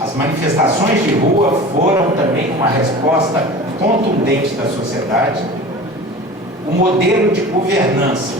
As manifestações de rua foram também uma resposta contundente da sociedade. O modelo de governança,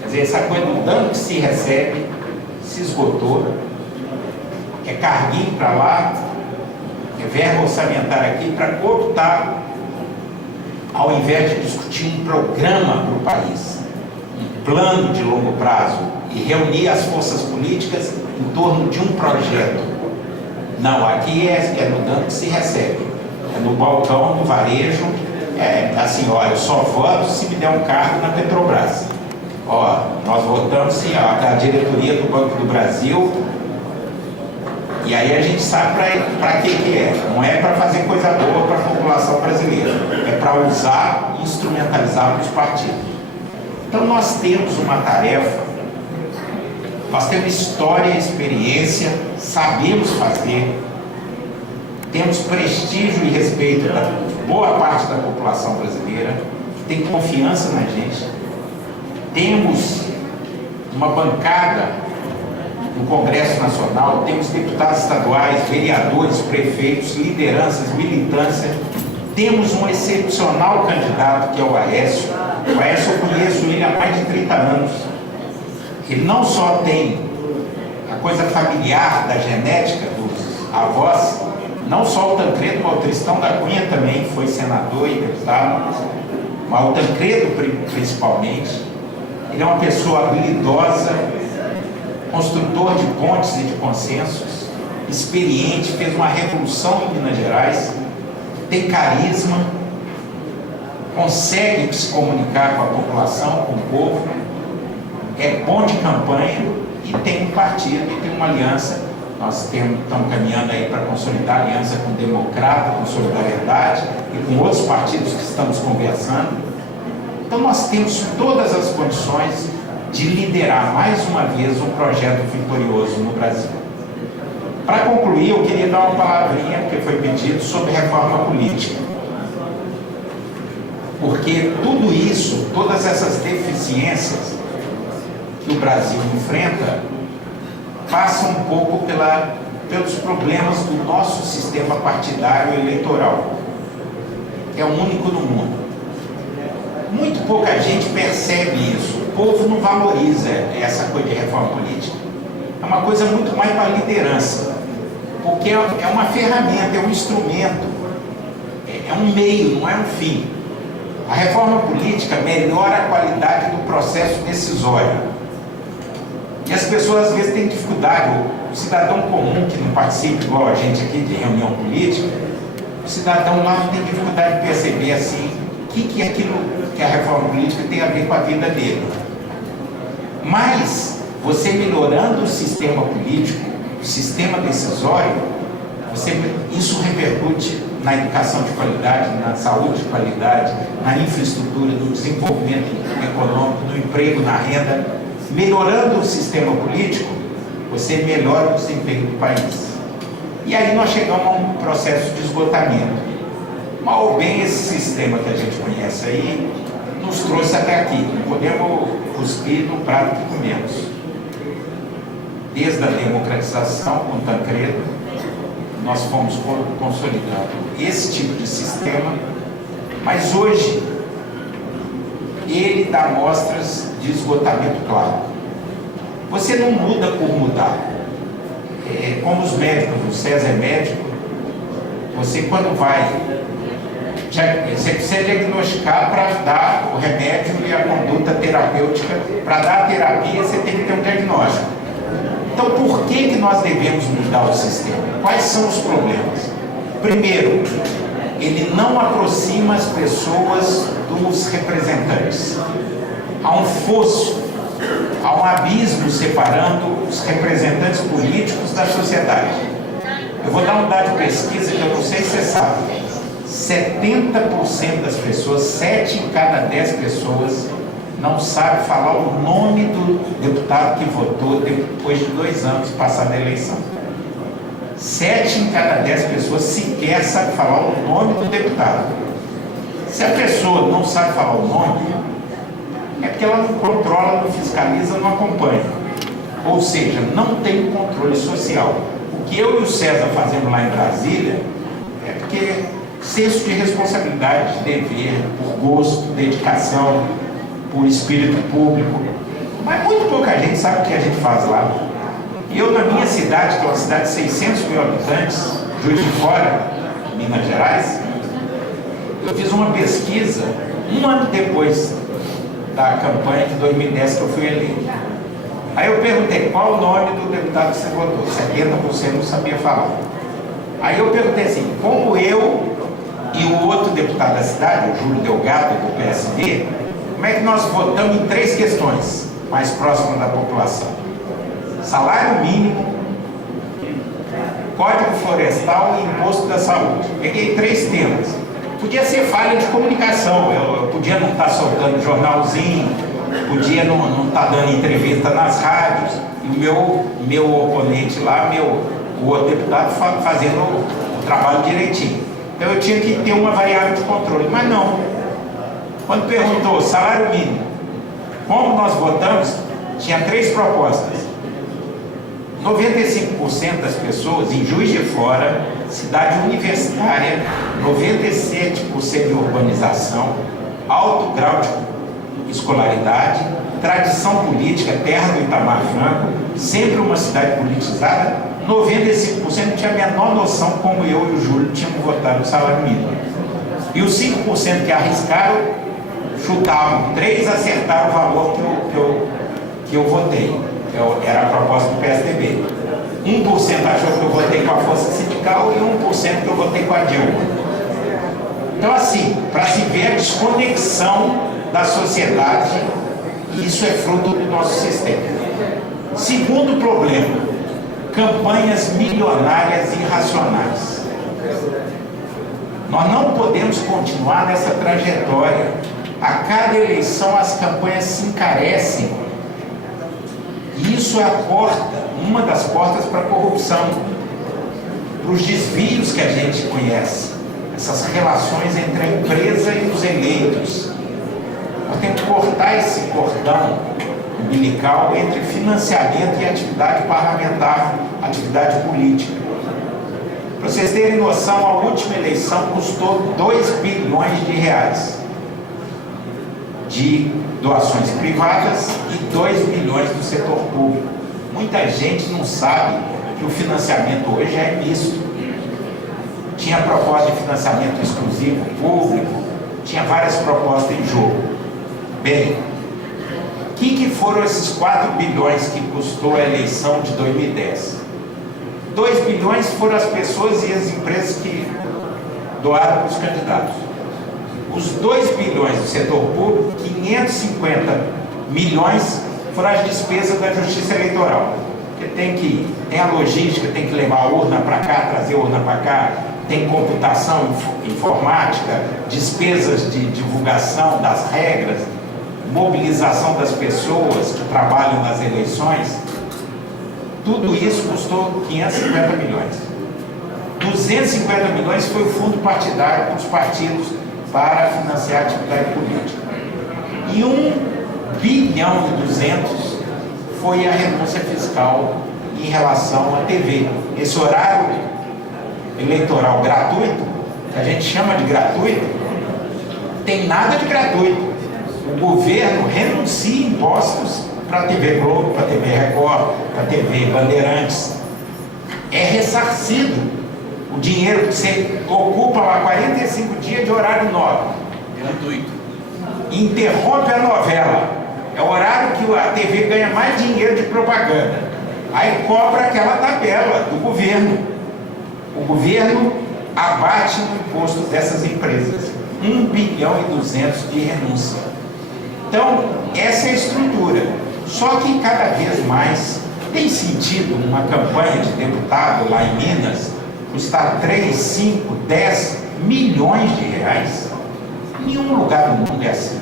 quer dizer, essa coisa do dano que se recebe, se esgotou. É carguinho para lá, é verba orçamentária aqui para cooptar, ao invés de discutir um programa para o país, um plano de longo prazo e reunir as forças políticas em torno de um projeto. Não, aqui é no dano que se recebe, é no balcão, no varejo, assim, ó, eu só voto se me der um cargo na Petrobras. Ó, nós votamos sim, ó, a diretoria do Banco do Brasil. E aí a gente sabe para que é. Não é para fazer coisa boa para a população brasileira. É para usar e instrumentalizar para os partidos. Então nós temos uma tarefa, nós temos história, experiência, sabemos fazer, temos prestígio e respeito da boa parte da população brasileira, que tem confiança na gente. Temos uma bancada no Congresso Nacional, temos deputados estaduais, vereadores, prefeitos, lideranças, militância. Temos um excepcional candidato que é o Aécio. O Aécio, eu conheço ele há mais de 30 anos. Ele não só tem a coisa familiar da genética dos avós, não só o Tancredo, mas o Tristão da Cunha também foi senador e deputado, mas o Tancredo principalmente. Ele é uma pessoa habilidosa, construtor de pontes e de consensos, experiente, fez uma revolução em Minas Gerais, tem carisma, consegue se comunicar com a população, com o povo, é bom de campanha e tem um partido e tem uma aliança. Nós estamos caminhando aí para consolidar a aliança com o Democrata, com Solidariedade e com outros partidos que estamos conversando. Então nós temos todas as condições de liderar mais uma vez um projeto vitorioso no Brasil. Para concluir, eu queria dar uma palavrinha, porque foi pedido, sobre reforma política. Porque tudo isso, todas essas deficiências que o Brasil enfrenta, passam um pouco pelos problemas do nosso sistema partidário eleitoral, que é o único no mundo. Muito pouca gente percebe isso. O povo não valoriza essa coisa de reforma política. É uma coisa muito mais para a liderança, porque é uma ferramenta, é um instrumento, é um meio, não é um fim. A reforma política melhora a qualidade do processo decisório. E as pessoas às vezes têm dificuldade, o cidadão comum que não participa igual a gente aqui de reunião política, o cidadão lá não tem dificuldade de perceber assim, o que é aquilo que a reforma política tem a ver com a vida dele. Mas você melhorando o sistema político, o sistema decisório, isso repercute na educação de qualidade, na saúde de qualidade, na infraestrutura, no desenvolvimento econômico, no emprego, na renda. Melhorando o sistema político, você melhora o desempenho do país. E aí nós chegamos a um processo de esgotamento. Mal ou bem, esse sistema que a gente conhece aí nos trouxe até aqui. Não podemos cuspir no prato que comemos. Desde a democratização com Tancredo, nós fomos consolidando esse tipo de sistema, mas hoje ele dá mostras de esgotamento claro. Você não muda por mudar. Como os médicos, o César é médico, você quando vai, você precisa diagnosticar para dar o remédio e a conduta terapêutica. Para dar a terapia, você tem que ter um diagnóstico. Então, por que nós devemos mudar o sistema? Quais são os problemas? Primeiro, ele não aproxima as pessoas dos representantes. Há um fosso, há um abismo separando os representantes políticos da sociedade. Eu vou dar um dado de pesquisa que eu não sei se você sabe. 70% das pessoas, 7 em cada 10 pessoas, não sabe falar o nome do deputado que votou depois de 2 anos passada a eleição. 7 em cada 10 pessoas sequer sabe falar o nome do deputado. Se a pessoa não sabe falar o nome, é porque ela não controla, não fiscaliza, não acompanha. Ou seja, não tem controle social. O O que eu e o César fazemos lá em Brasília é porque senso de responsabilidade, de dever, por gosto, dedicação, por espírito público. Mas muito pouca gente sabe o que a gente faz lá. E eu, na minha cidade, que é uma cidade de 600 mil habitantes, Juiz de Fora, Minas Gerais, eu fiz uma pesquisa um ano depois da campanha de 2010 que eu fui eleito. Aí eu perguntei qual o nome do deputado que você votou. 70% não sabia falar. Aí eu perguntei assim, como eu e o outro deputado da cidade, o Júlio Delgado, do PSD, como é que nós votamos em 3 questões mais próximas da população? Salário mínimo, Código Florestal e Imposto da Saúde. Peguei 3 temas. Podia ser falha de comunicação, eu podia não estar soltando jornalzinho, podia não estar dando entrevista nas rádios, e o meu oponente lá, o outro deputado, fazendo o trabalho direitinho. Então eu tinha que ter uma variável de controle, mas não. Quando perguntou salário mínimo, como nós votamos, tinha 3 propostas. 95% das pessoas em Juiz de Fora, cidade universitária, 97% de urbanização, alto grau de escolaridade, tradição política, terra do Itamar Franco, sempre uma cidade politizada, 95% tinha a menor noção como eu e o Júlio tínhamos votado no salário mínimo. E os 5% que arriscaram, chutavam, 3 acertaram o valor que eu votei. Era a proposta do PSDB. 1% achou que eu votei com a força sindical e 1% que eu votei com a Dilma. Então, assim, para se ver a desconexão da sociedade, isso é fruto do nosso sistema. Segundo problema, campanhas milionárias e irracionais. Nós não podemos continuar nessa trajetória. A cada eleição as campanhas se encarecem. E isso é a porta, uma das portas para a corrupção, para os desvios que a gente conhece, essas relações entre a empresa e os eleitos. Nós temos que cortar esse cordão umbilical entre financiamento e atividade parlamentar, atividade política. Para vocês terem noção, a última eleição custou 2 bilhões de reais de doações privadas e 2 bilhões do setor público. Muita gente não sabe que o financiamento hoje é misto. Tinha proposta de financiamento exclusivo público, tinha várias propostas em jogo. Bem, o que foram esses 4 bilhões que custou a eleição de 2010? 2 bilhões foram as pessoas e as empresas que doaram para os candidatos. Os 2 bilhões do setor público, 550 milhões foram as despesas da Justiça Eleitoral. Porque tem a logística, tem que levar a urna para cá, trazer a urna para cá, tem computação informática, despesas de divulgação das regras, mobilização das pessoas que trabalham nas eleições. Tudo isso custou 550 milhões. 250 milhões foi o fundo partidário dos partidos para financiar a atividade política. E 1 bilhão e 200 foi a renúncia fiscal em relação à TV. Esse horário eleitoral gratuito, que a gente chama de gratuito, tem nada de gratuito. O governo renuncia impostos para a TV Globo, para a TV Record, para a TV Bandeirantes. É ressarcido. O dinheiro que você ocupa lá 45 dias de horário nobre. Gratuito. Interrompe a novela. É o horário que a TV ganha mais dinheiro de propaganda. Aí cobra aquela tabela do governo. O governo abate no imposto dessas empresas. 1 bilhão e 200 de renúncia. Então, essa é a estrutura. Só que cada vez mais tem sentido uma campanha de deputado lá em Minas custar 3, 5, 10 milhões de reais. Nenhum lugar do mundo é assim.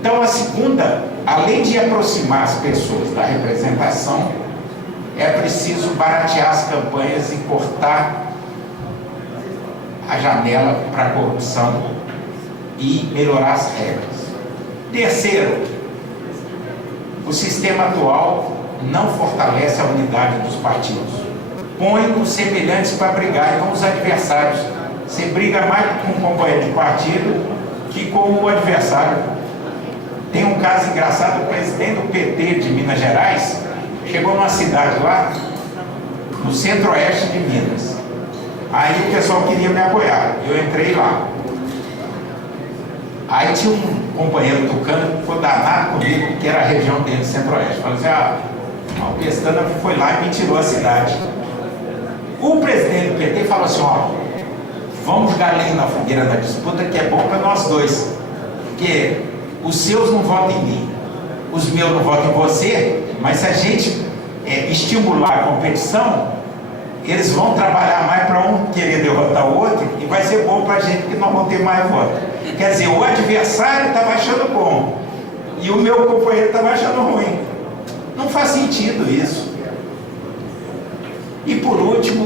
Então, a segunda, além de aproximar as pessoas da representação, é preciso baratear as campanhas e cortar a janela para a corrupção e melhorar as regras. Terceiro, o sistema atual não fortalece a unidade dos partidos. põe os semelhantes para brigar, e não os adversários. Você briga mais com um companheiro de partido que com o adversário. Tem um caso engraçado, o presidente do PT de Minas Gerais chegou numa cidade lá, no centro-oeste de Minas. Aí o pessoal queria me apoiar, eu entrei lá. Aí tinha um companheiro tucano que ficou danado comigo, que era a região dele, centro-oeste. Falei assim, o Pestana foi lá e me tirou a cidade. O presidente do PT falou assim, vamos galinho na fogueira da disputa, que é bom para nós dois. Porque os seus não votam em mim, os meus não votam em você, mas se a gente estimular a competição, eles vão trabalhar mais para um querer derrotar o outro, e vai ser bom para a gente, porque nós vamos ter mais votos. Quer dizer, o adversário estava achando bom, e o meu companheiro estava achando ruim. Não faz sentido isso. E por último,